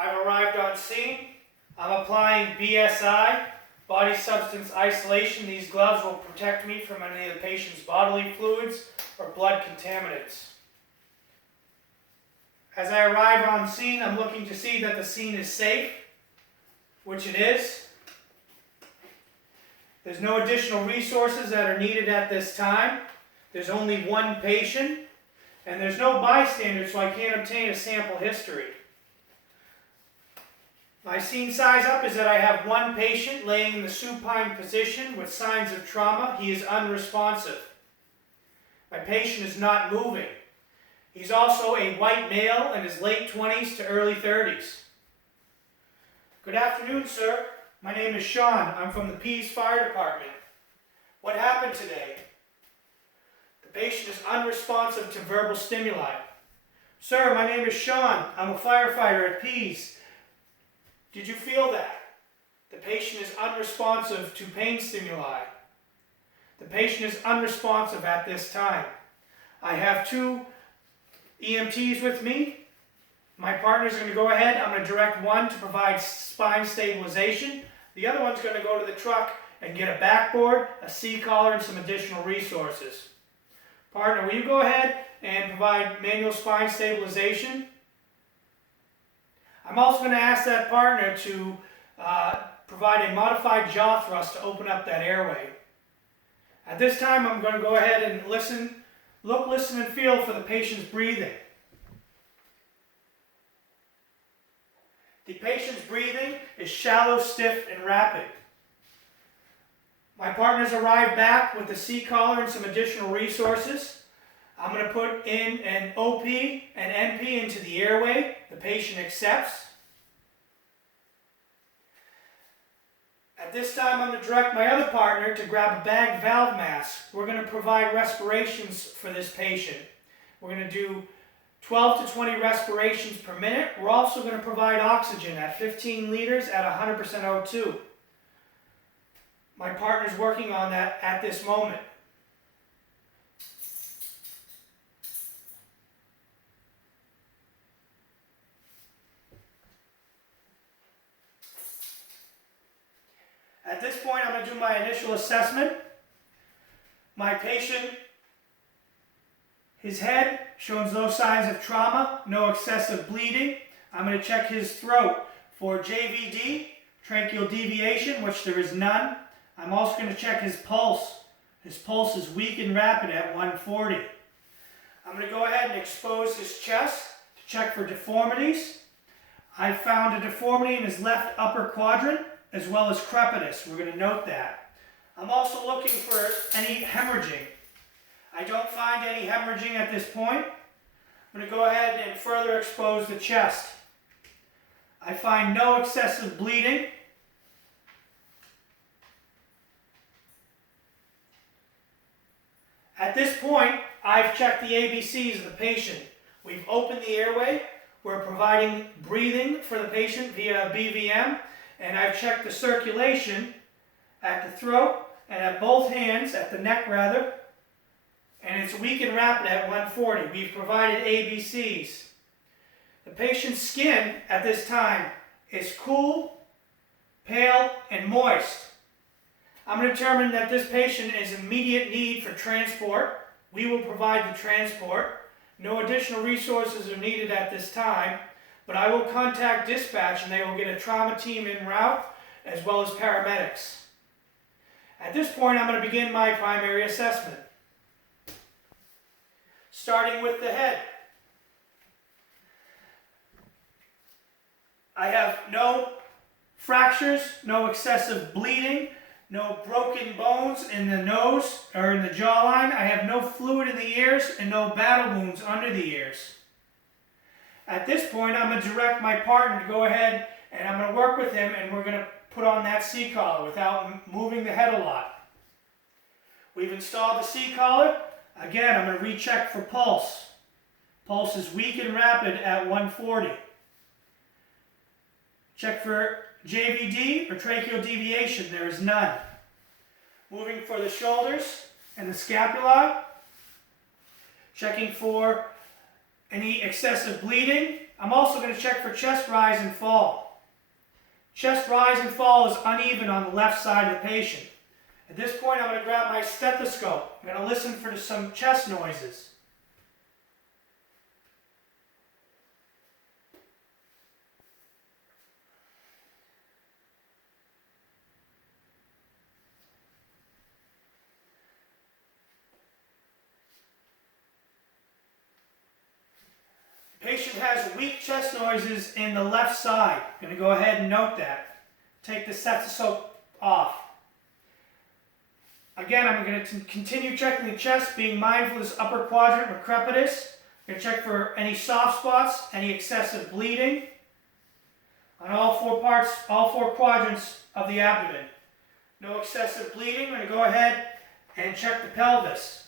I've arrived on scene. I'm applying BSI, body substance isolation. These gloves will protect me from any of the patient's bodily fluids or blood contaminants. As I arrive on scene, I'm looking to see that the scene is safe, which it is. There's no additional resources that are needed at this time. There's only one patient, and there's no bystanders, so I can't obtain a sample history. My scene size up is that I have one patient laying in the supine position with signs of trauma. He is unresponsive. My patient is not moving. He's also a white male in his late 20s to early 30s. Good afternoon, sir. My name is Sean. I'm from the Pease Fire Department. What happened today? The patient is unresponsive to verbal stimuli. Sir, my name is Sean. I'm a firefighter at Pease. Did you feel that? The patient is unresponsive to pain stimuli. The patient is unresponsive at this time. I have two EMTs with me. My partner is going to go ahead. I'm going to direct one to provide spine stabilization. The other one's going to go to the truck and get a backboard, a C-collar, and some additional resources. Partner, will you go ahead and provide manual spine stabilization? I'm also going to ask that partner to provide a modified jaw thrust to open up that airway. At this time, I'm going to go ahead and listen, and feel for the patient's breathing. The patient's breathing is shallow, stiff, and rapid. My partner's arrived back with the C-collar and some additional resources. I'm going to put in an OP and NP into the airway. The patient accepts. At this time, I'm going to direct my other partner to grab a bagged valve mask. We're going to provide respirations for this patient. We're going to do 12 to 20 respirations per minute. We're also going to provide oxygen at 15 liters at 100% O2. My partner's working on that at this moment. At this point, I'm going to do my initial assessment. My patient, his head shows no signs of trauma, no excessive bleeding. I'm going to check his throat for JVD, tracheal deviation, which there is none. I'm also going to check his pulse. His pulse is weak and rapid at 140. I'm going to go ahead and expose his chest to check for deformities. I found a deformity in his left upper quadrant, as well as crepitus. We're going to note that. I'm also looking for any hemorrhaging. I don't find any hemorrhaging at this point. I'm going to go ahead and further expose the chest. I find no excessive bleeding. At this point, I've checked the ABCs of the patient. We've opened the airway. We're providing breathing for the patient via BVM. And I've checked the circulation at the throat and at both hands, at the neck rather, and it's weak and rapid at 140. We've provided ABCs. The patient's skin at this time is cool, pale, and moist. I'm going to determine that this patient is in immediate need for transport. We will provide the transport. No additional resources are needed at this time. But I will contact dispatch and they will get a trauma team en route as well as paramedics. At this point, I'm going to begin my primary assessment. Starting with the head. I have no fractures, no excessive bleeding, no broken bones in the nose or in the jawline. I have no fluid in the ears and no battle wounds under the ears. At this point, I'm going to direct my partner to go ahead and I'm going to work with him and we're going to put on that C-collar without moving the head a lot. We've installed the C-collar. Again, I'm going to recheck for pulse. Pulse is weak and rapid at 140. Check for JVD or tracheal deviation. There is none. Moving for the shoulders and the scapula. Checking for any excessive bleeding. I'm also going to check for chest rise and fall. Chest rise and fall is uneven on the left side of the patient. At this point, I'm going to grab my stethoscope. I'm going to listen for some chest noises. Patient has weak chest noises in the left side. I'm going to go ahead and note that. Take the stethoscope off. Again, I'm going to continue checking the chest, being mindful of this upper quadrant or crepitus. I'm going to check for any soft spots, any excessive bleeding on all four quadrants of the abdomen. No excessive bleeding. I'm going to go ahead and check the pelvis.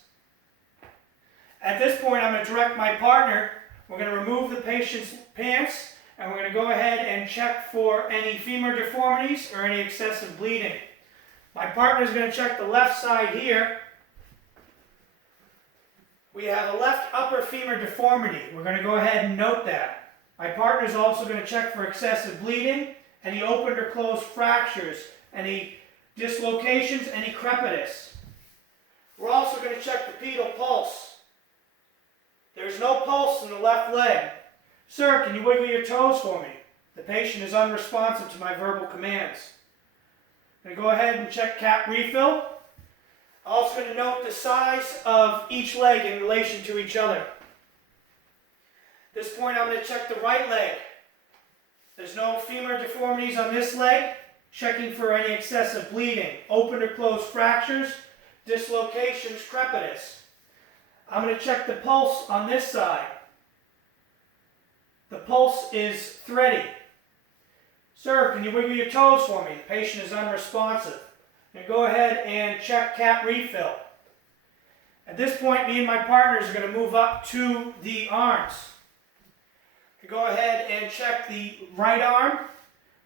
At this point, I'm going to direct my partner. We're going to remove the patient's pants, and we're going to go ahead and check for any femur deformities or any excessive bleeding. My partner is going to check the left side here. We have a left upper femur deformity. We're going to go ahead and note that. My partner is also going to check for excessive bleeding, any opened or closed fractures, any dislocations, any crepitus. We're also going to check the pedal pulse. There's no pulse in the left leg. Sir, can you wiggle your toes for me? The patient is unresponsive to my verbal commands. I'm going to go ahead and check cap refill. Also going to note the size of each leg in relation to each other. At this point, I'm going to check the right leg. There's no femur deformities on this leg. Checking for any excessive bleeding, open or closed fractures, dislocations, crepitus. I'm going to check the pulse on this side. The pulse is thready. Sir, can you wiggle your toes for me? The patient is unresponsive. I'm going to go ahead and check cap refill. At this point, me and my partners are going to move up to the arms. Go ahead and check the right arm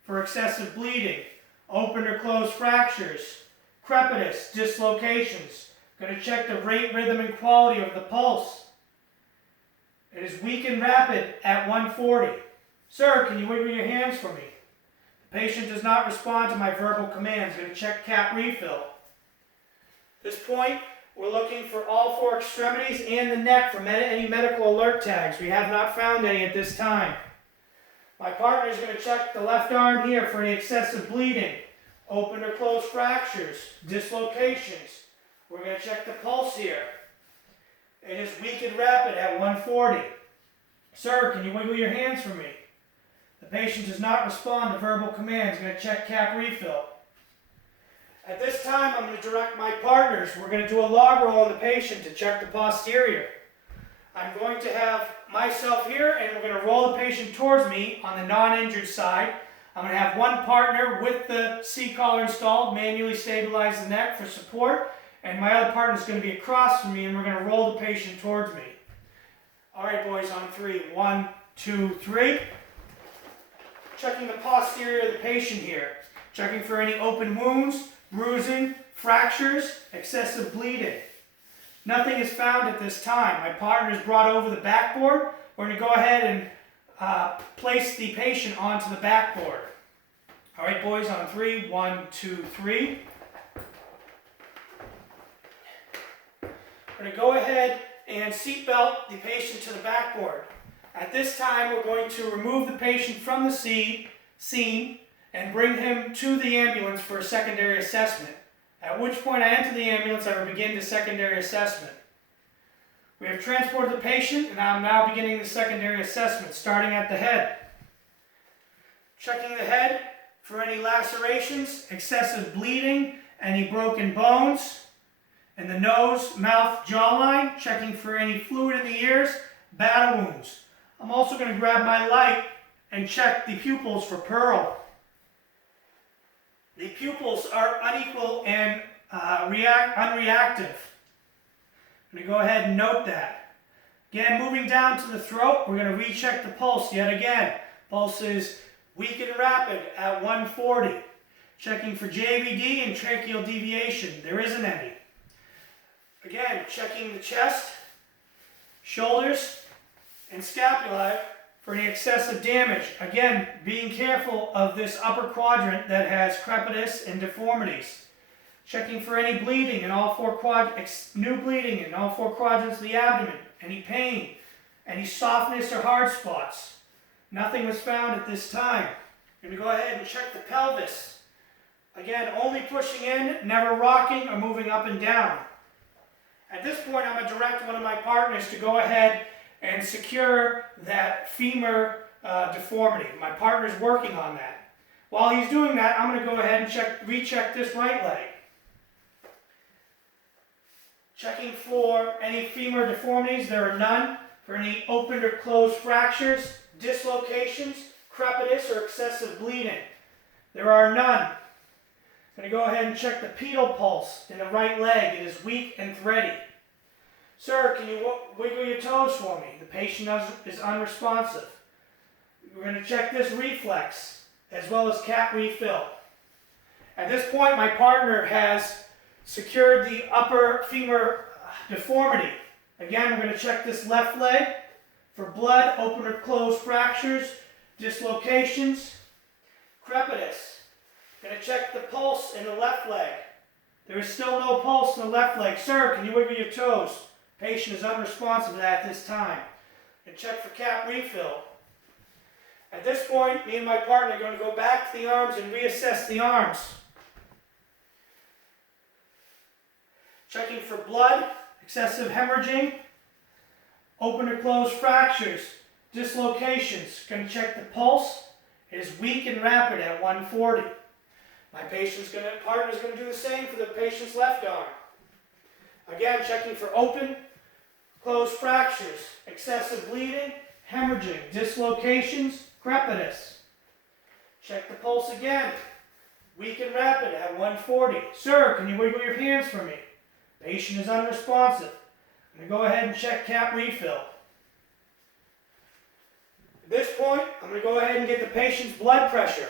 for excessive bleeding, open or closed fractures, crepitus, dislocations. Going to check the rate, rhythm, and quality of the pulse. It is weak and rapid at 140. Sir, can you wiggle your hands for me? The patient does not respond to my verbal commands. Going to check cap refill. At this point, we're looking for all four extremities and the neck for any medical alert tags. We have not found any at this time. My partner is going to check the left arm here for any excessive bleeding, open or closed fractures, dislocations. We're going to check the pulse here. It is weak and rapid at 140. Sir, can you wiggle your hands for me? The patient does not respond to verbal commands. Going to check cap refill. At this time, I'm going to direct my partners. We're going to do a log roll on the patient to check the posterior. I'm going to have myself here, and we're going to roll the patient towards me on the non-injured side. I'm going to have one partner with the C-collar installed, manually stabilize the neck for support. And my other partner is going to be across from me, and we're going to roll the patient towards me. All right, boys, on three. 1, 2, 3. Checking the posterior of the patient here. Checking for any open wounds, bruising, fractures, excessive bleeding. Nothing is found at this time. My partner is brought over the backboard. We're going to go ahead and place the patient onto the backboard. All right, boys, on 3. 1, 2, 3. We're going to go ahead and seatbelt the patient to the backboard. At this time, we're going to remove the patient from the scene and bring him to the ambulance for a secondary assessment. At which point I enter the ambulance, I will begin the secondary assessment. We have transported the patient, and I'm now beginning the secondary assessment, starting at the head. Checking the head for any lacerations, excessive bleeding, any broken bones. In the nose, mouth, jawline, checking for any fluid in the ears, battle wounds. I'm also going to grab my light and check the pupils for pearl. The pupils are unequal and unreactive. I'm going to go ahead and note that. Again, moving down to the throat, we're going to recheck the pulse yet again. Pulse is weak and rapid at 140. Checking for JVD and tracheal deviation. There isn't any. Again, checking the chest, shoulders, and scapulae for any excessive damage. Again, being careful of this upper quadrant that has crepitus and deformities. Checking for any bleeding in all four new bleeding in all four quadrants of the abdomen, any pain, any softness or hard spots. Nothing was found at this time. I'm going to go ahead and check the pelvis. Again, only pushing in, never rocking or moving up and down. At this point, I'm going to direct one of my partners to go ahead and secure that femur deformity. My partner's working on that. While he's doing that, I'm going to go ahead and recheck this right leg. Checking for any femur deformities, there are none. For any opened or closed fractures, dislocations, crepitus, or excessive bleeding, there are none. I'm going to go ahead and check the pedal pulse in the right leg. It is weak and thready. Sir, can you wiggle your toes for me? The patient is unresponsive. We're going to check this reflex as well as cap refill. At this point, my partner has secured the upper femur deformity. Again, we're going to check this left leg for blood, open or closed fractures, dislocations, crepitus. Going to check the pulse in the left leg. There is still no pulse in the left leg. Sir, can you wiggle your toes? Patient is unresponsive at this time. And check for cap refill. At this point, me and my partner are going to go back to the arms and reassess the arms. Checking for blood, excessive hemorrhaging, open or closed fractures, dislocations. Going to check the pulse. It is weak and rapid at 140. My partner's going to do the same for the patient's left arm. Again, checking for open, closed fractures, excessive bleeding, hemorrhaging, dislocations, crepitus. Check the pulse again. Weak and rapid at 140. Sir, can you wiggle your hands for me? Patient is unresponsive. I'm going to go ahead and check cap refill. At this point, I'm going to go ahead and get the patient's blood pressure.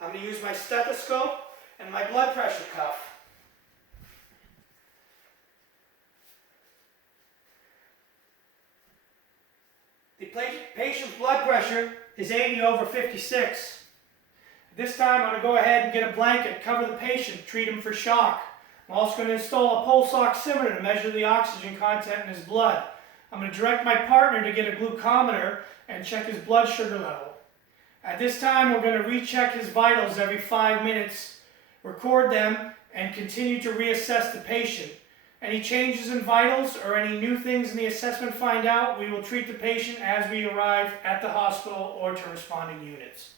I'm going to use my stethoscope and my blood pressure cuff. The patient's blood pressure is 80/56. This time I'm going to go ahead and get a blanket, cover the patient, treat him for shock. I'm also going to install a pulse oximeter to measure the oxygen content in his blood. I'm going to direct my partner to get a glucometer and check his blood sugar level. At this time, we're going to recheck his vitals every 5 minutes, record them, and continue to reassess the patient. Any changes in vitals or any new things in the assessment find out, we will treat the patient as we arrive at the hospital or to responding units.